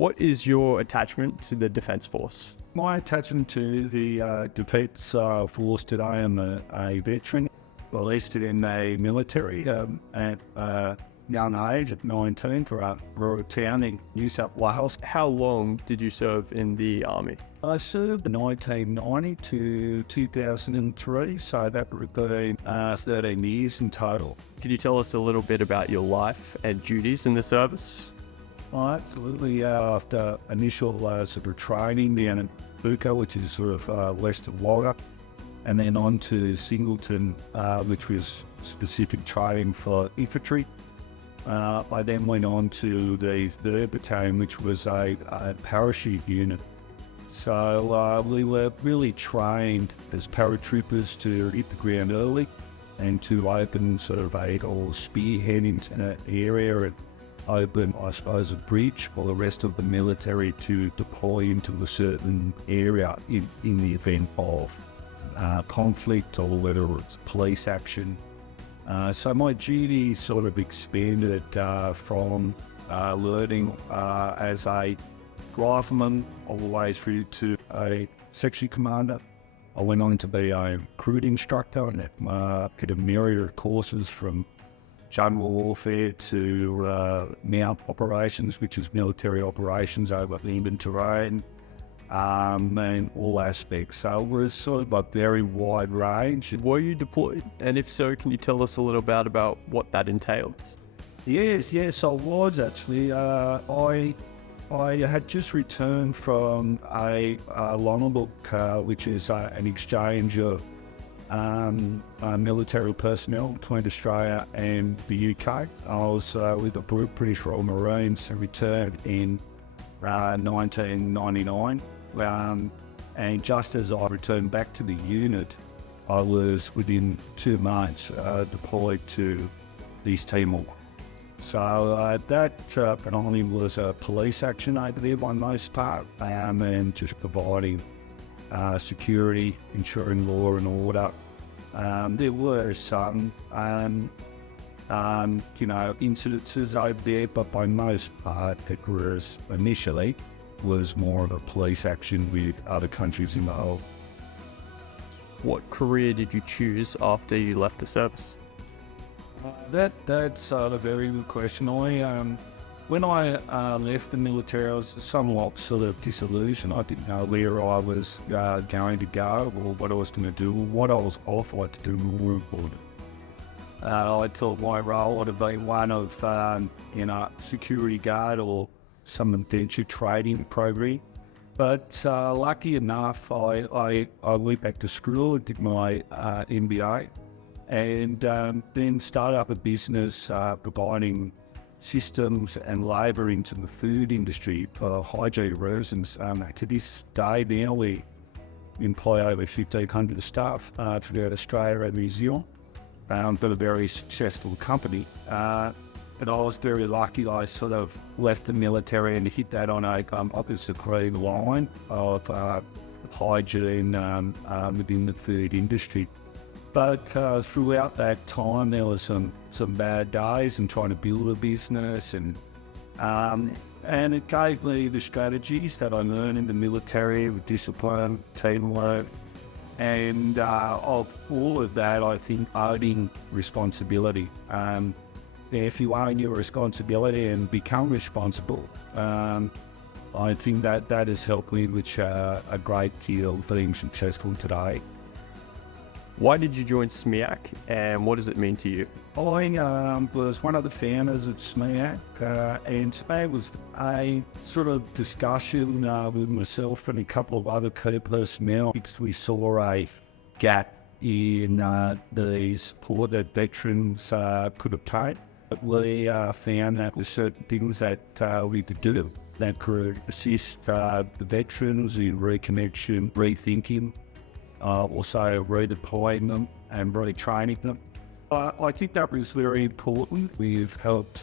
What is your attachment to the Defence Force? My attachment to the Defence Force today, I'm a veteran, enlisted in the military at a young age, at 19, for a rural town in New South Wales. How long did you serve in the Army? I served 1990 to 2003, so that would have been 13 years in total. Could you tell us a little bit about your life and duties in the service? Absolutely. After initial sort of training down in Buka, which is sort of west of Wagga, and then on to Singleton, which was specific training for infantry. I then went on to the 3rd Battalion, which was a parachute unit. So we were really trained as paratroopers to hit the ground early and to open sort of or spearhead into that area and open, I suppose, a bridge for the rest of the military to deploy into a certain area in the event of conflict, or whether it's police action. So my duties sort of expanded from learning as a rifleman all the way through to a section commander. I went on to be a recruit instructor and did a myriad of courses from jungle warfare to MOUT operations, which is military operations over urban terrain, and all aspects. So it was sort of a very wide range. Were you deployed? And if so, can you tell us a little bit about what that entailed? Yes, I was actually. I had just returned from a logbook, which is an exchange of military personnel between Australia and the UK. I was with the British Royal Marines and returned in 1999. And just as I returned back to the unit, I was within 2 months deployed to East Timor. So that predominantly was a police action over there by most part, and just providing security, ensuring law and order. There were some, incidences over there, but by most part, it was initially more of a police action with other countries involved. What career did you choose after you left the service? That's a very good question. When I left the military, I was somewhat sort of disillusioned. I didn't know where I was going to go, or what I was going to do, or what I was qualified to do more important. I thought my role would have been one of, security guard or some adventure trading program. But lucky enough, I went back to school and did my MBA, and then started up a business providing systems and labour into the food industry for hygiene reasons. To this day now, we employ over 1,500 staff throughout Australia and New Zealand. Got a very successful company. And I was very lucky. I sort of left the military and hit that on a opposite line of hygiene within the food industry. But throughout that time, there was some bad days in trying to build a business, and it gave me the strategies that I learned in the military with discipline, teamwork, and of all of that, I think owning responsibility. If you own your responsibility and become responsible, I think that has helped me, which a great deal of being successful today. Why did you join SMEAC, and what does it mean to you? I was one of the founders of SMEAC, and SMEAC was a sort of discussion with myself and a couple of other key personnel, because we saw a gap in the support that veterans could obtain. But we found that there were certain things that we could do that could assist the veterans in reconnection, rethinking, also redeploying them and retraining them. I think that was very important. We've helped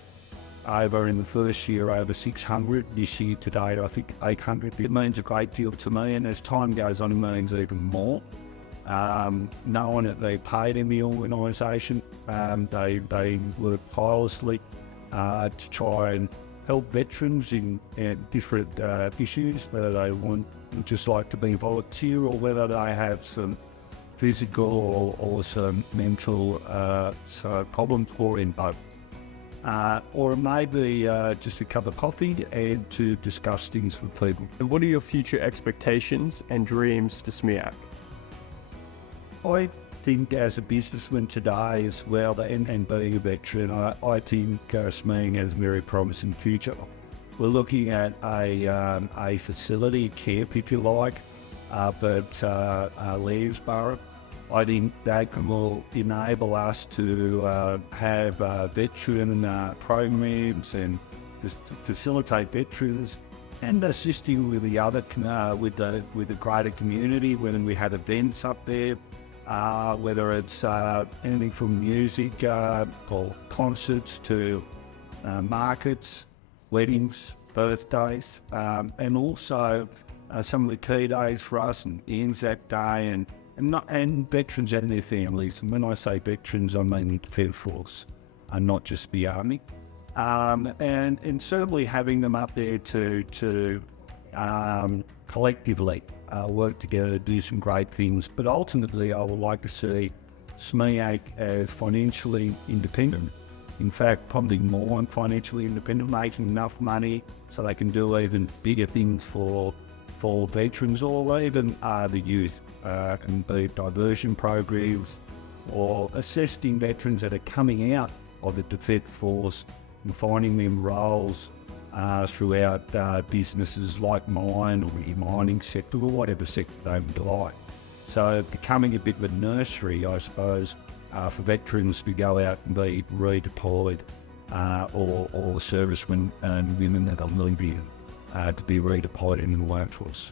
over in the first year over 600. This year to date, I think 800. It means a great deal to me, and as time goes on, it means even more. Knowing that they paid in the organisation, they work tirelessly to try and help veterans in different issues, whether they would just like to be a volunteer or whether they have some physical or some mental problems or in both. Or maybe just a cup of coffee and to discuss things with people. And what are your future expectations and dreams for SMEAC? I think as a businessman today as well, and being a veteran, I think SMEAC has a very promising future. We're looking at a facility, camp if you like, but Leesborough. I think that will enable us to have veteran programs and just to facilitate veterans and assisting with the other with the greater community when we have events up there, whether it's anything from music or concerts to markets, weddings, birthdays, and also some of the key days for us and Anzac Day and veterans and their families. And when I say veterans, I mean the Defence Force, and not just the Army. And certainly having them up there to collectively work together to do some great things. But ultimately, I would like to see SMEAC as financially independent. In fact, probably more financially independent, making enough money so they can do even bigger things for veterans or even the youth, and be diversion programs or assisting veterans that are coming out of the Defence Force and finding them roles throughout businesses like mine or the mining sector or whatever sector they would like. So becoming a bit of a nursery, I suppose, for veterans to go out and be redeployed or servicemen and women that are leaving to be redeployed in the workforce.